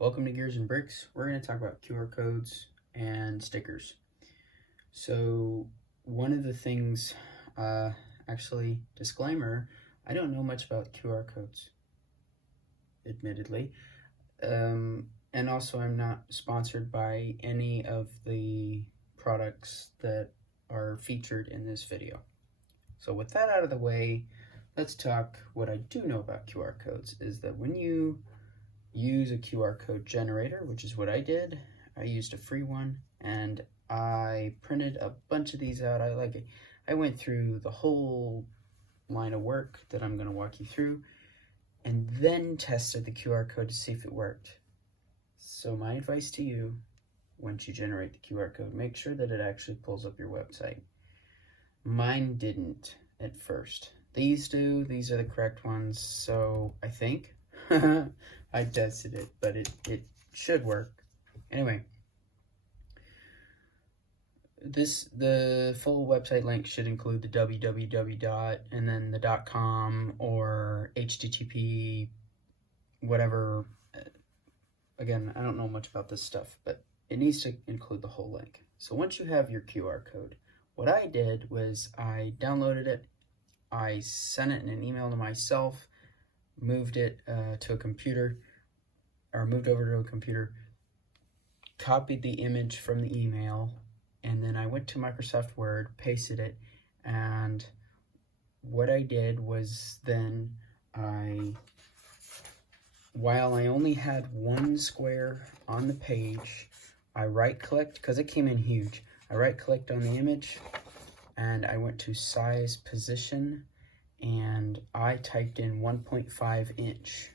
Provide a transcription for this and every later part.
Welcome to Gears and Bricks. We're going to talk about QR codes and stickers. So one of the things, actually, disclaimer, I don't know much about QR codes, admittedly. And also I'm not sponsored by any of the products that are featured in this video. So with that out of the way, let's talk what I do know about QR codes is that when you use a QR code generator, which is what I did. I used a free one and I printed a bunch of these out. I went through the whole line of work that I'm going to walk you through and then tested the QR code to see if it worked. So my advice to you, once you generate the QR code, make sure that it actually pulls up your website. Mine didn't at first. These do. These are the correct ones. So I think I tested it, but it should work. Anyway, the full website link should include the www. And then the .com or HTTP, whatever. Again, I don't know much about this stuff, but it needs to include the whole link. So once you have your QR code, what I did was I downloaded it, I sent it in an email to myself, moved it to a computer, or moved over to a computer, copied the image from the email, and then I went to Microsoft Word, pasted it, and what I did was then while I only had one square on the page, I right-clicked, because it came in huge, I right-clicked on the image, and I went to size position, and I typed in 1.5 inch,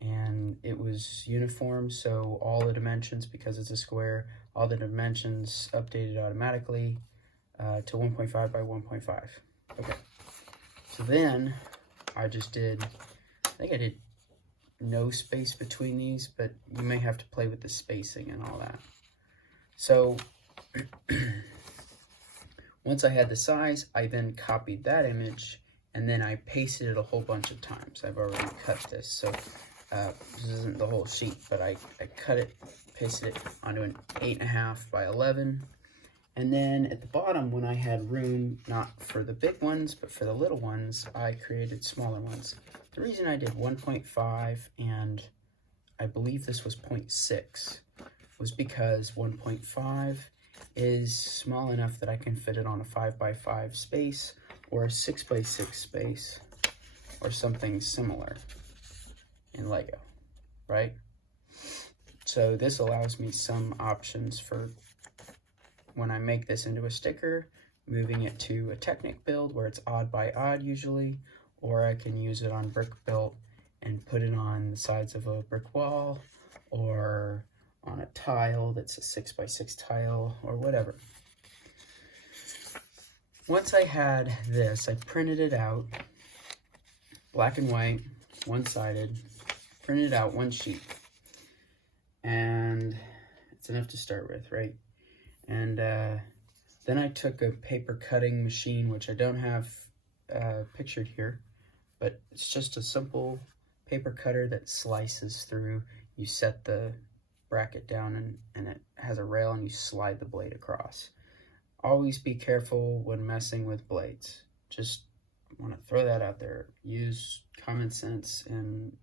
and it was uniform, so all the dimensions, because it's a square, all the dimensions updated automatically to 1.5 by 1.5. Okay, so then I just did, I think I did no space between these, but you may have to play with the spacing and all that. So once I had the size, I then copied that image and then I pasted it a whole bunch of times. I've already cut this, so this isn't the whole sheet, but I cut it, pasted it onto an 8.5 by 11. And then at the bottom, when I had room, not for the big ones, but for the little ones, I created smaller ones. The reason I did 1.5 and I believe this was 0.6 was because 1.5 is small enough that I can fit it on a 5 by 5 space or a 6 by 6 space or something similar in Lego, right? So this allows me some options for when I make this into a sticker, moving it to a Technic build where it's odd by odd usually, or I can use it on Brick Built and put it on the sides of a brick wall or on a tile that's a 6 by 6 tile or whatever. Once I had this, I printed it out, black and white, one-sided, printed it out one sheet, and it's enough to start with, right? And then I took a paper cutting machine, which I don't have pictured here, but it's just a simple paper cutter that slices through. You set the bracket down and it has a rail and you slide the blade across. Always be careful when messing with blades. Just want to throw that out there. Use common sense and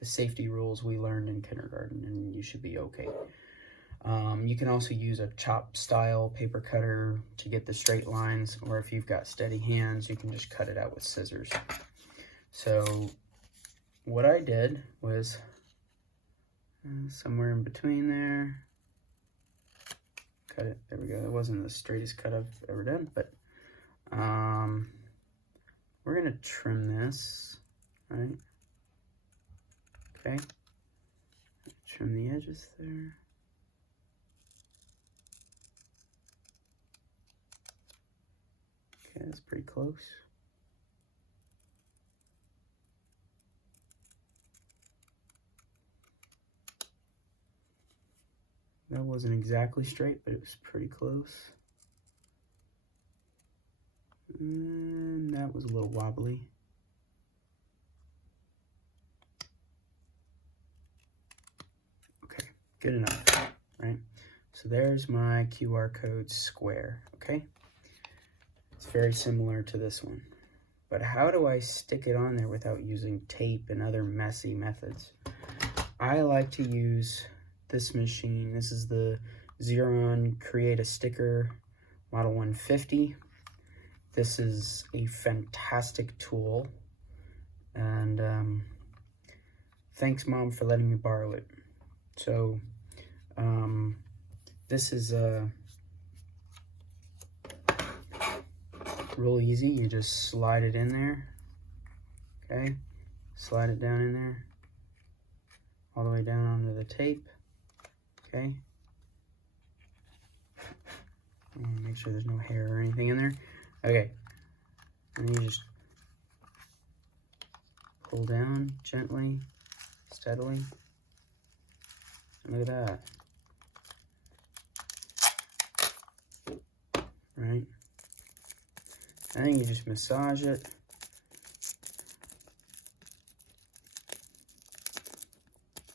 the safety rules we learned in kindergarten and you should be okay. You can also use a chop style paper cutter to get the straight lines, or if you've got steady hands, you can just cut it out with scissors. So what I did was somewhere in between there, cut it, there we go. It wasn't the straightest cut I've ever done, but we're gonna trim this, right? Okay, trim the edges there. Okay, that's pretty close. That wasn't exactly straight, but it was pretty close. And that was a little wobbly. good enough, right? So there's my QR code square, okay? It's very similar to this one. But how do I stick it on there without using tape and other messy methods? I like to use this machine. This is the Xeron Create a Sticker Model 150. This is a fantastic tool. And thanks, Mom, for letting me borrow it. So this is real easy. You just slide it in there, okay? Slide it down in there, all the way down onto the tape, okay? And make sure there's no hair or anything in there. Okay, and you just pull down gently, steadily. Look at that. Right? And then you just massage it.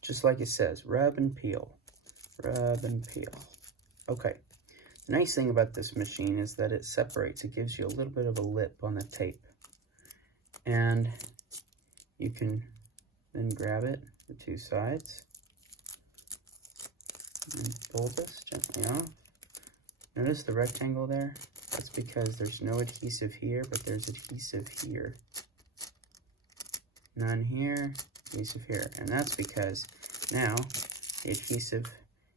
Just like it says, rub and peel. Rub and peel. Okay. The nice thing about this machine is that it separates. It gives you a little bit of a lip on the tape. And you can then grab it, the two sides, and pull this gently off. Notice the rectangle there? That's because there's no adhesive here, but there's adhesive here. None here, adhesive here. And that's because now the adhesive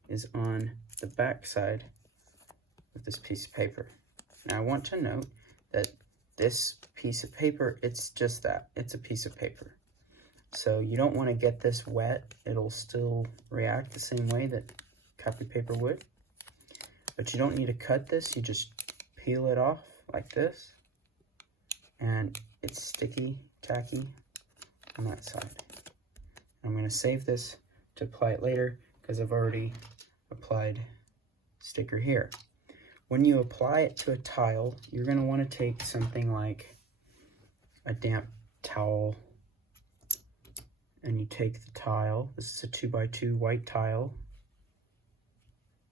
is on the back side of this piece of paper. Now I want to note that this piece of paper, it's just that. It's a piece of paper. So you don't want to get this wet. It'll still react the same way that copy paper would. But you don't need to cut this. You just peel it off like this. And it's sticky, tacky on that side. I'm going to save this to apply it later because I've already applied sticker here. When you apply it to a tile, you're going to want to take something like a damp towel, and you take the tile. This is a 2x2 white tile,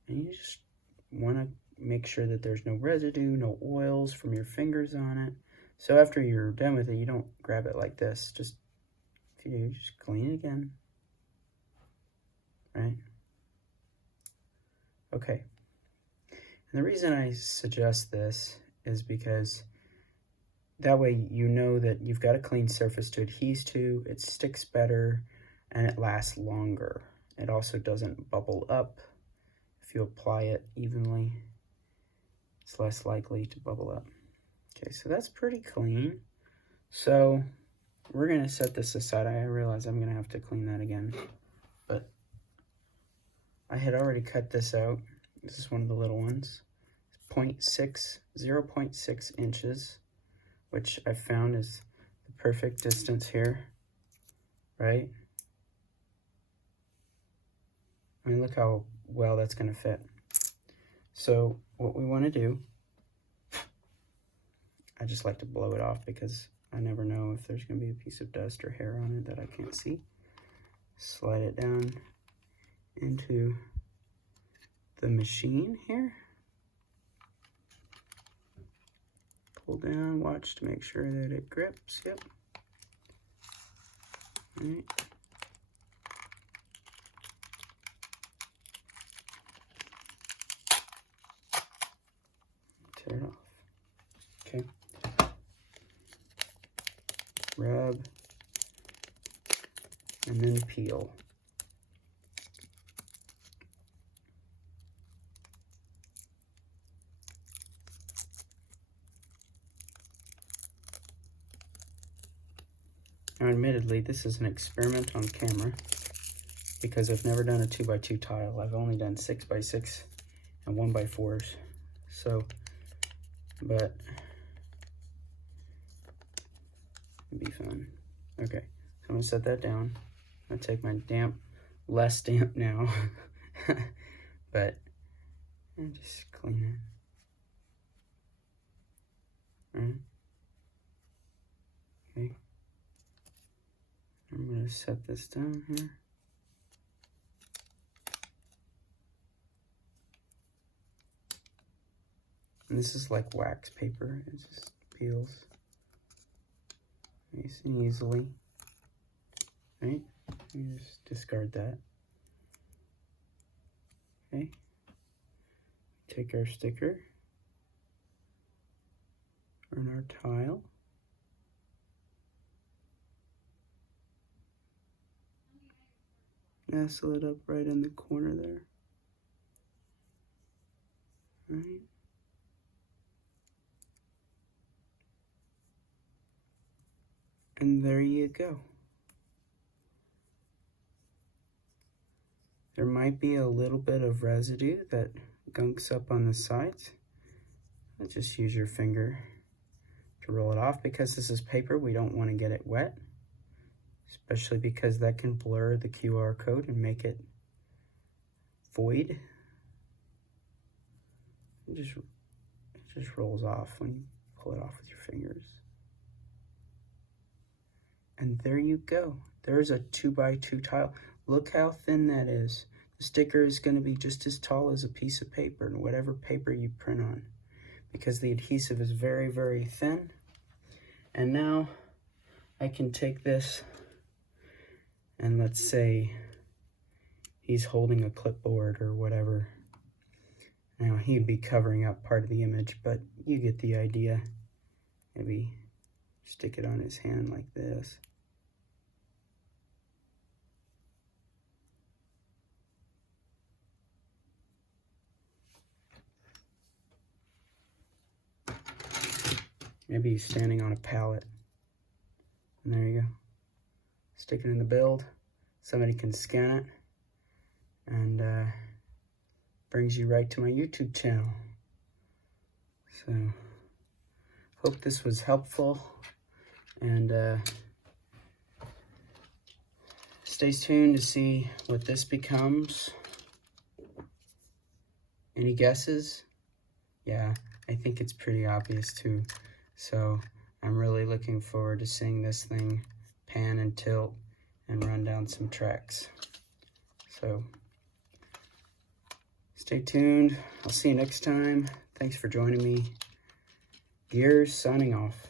and you just want to make sure that there's no residue, no oils from your fingers on it. So after you're done with it, you don't grab it like this. Just, if you do, just clean it again. Right? Okay. And the reason I suggest this is because that way you know that you've got a clean surface to adhere to, it sticks better, and it lasts longer. It also doesn't bubble up. If you apply it evenly, it's less likely to bubble up. Okay, so that's pretty clean. So we're going to set this aside. I realize I'm going to have to clean that again, but I had already cut this out. This is one of the little ones. 0.6 inches, which I found is the perfect distance here, right? I mean, look how well that's going to fit. So what we want to do, I just like to blow it off because I never know if there's going to be a piece of dust or hair on it that I can't see. Slide it down into the machine here. Pull down, watch to make sure that it grips. Yep. All right. Tear it off. Okay. Rub and then peel. Now, admittedly, this is an experiment on camera because I've never done a 2x2 tile. I've only done 6x6 and 1x4s. So, but it'd be fun. Okay, so I'm gonna set that down. I'm gonna take my damp, less damp now, but and just clean it. All right. Okay. I'm going to set this down here. And this is like wax paper. It just peels nice and easily. Right? You just discard that. Okay. Take our sticker on our tile. Nestle it up right in the corner there. Right. And there you go. There might be a little bit of residue that gunks up on the sides. Just use your finger to roll it off. Because this is paper, we don't want to get it wet, especially because that can blur the QR code and make it void. It just rolls off when you pull it off with your fingers. And there you go. There's a 2x2 tile. Look how thin that is. The sticker is going to be just as tall as a piece of paper, and whatever paper you print on, because the adhesive is very, very thin. And now I can take this, and let's say he's holding a clipboard or whatever. Now he'd be covering up part of the image, but you get the idea. Maybe stick it on his hand like this. Maybe he's standing on a pallet. And there you go. Stick it in the build. Somebody can scan it. And brings you right to my YouTube channel. So, hope this was helpful. And stay tuned to see what this becomes. Any guesses? Yeah, I think it's pretty obvious too. So I'm really looking forward to seeing this thing pan and tilt and run down some tracks. So stay tuned. I'll see you next time. Thanks for joining me. Gears signing off.